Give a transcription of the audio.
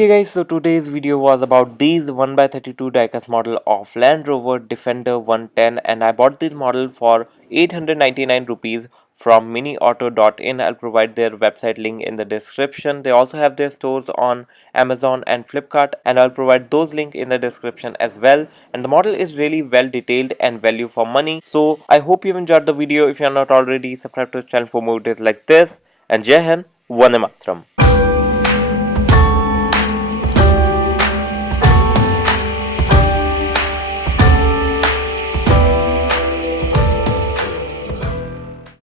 Okay guys, so today's video was about these 1x32 diecast model of Land Rover Defender 110, and I bought this model for 899 rupees from miniauto.in. I'll provide their website link in the description. They also have their stores on Amazon and Flipkart, and I'll provide those links in the description as well. And the model is really well detailed and value for money. So I hope you've enjoyed the video. If you're not already, subscribe to the channel for more videos like this. And Jai Hind, Vande Mataram.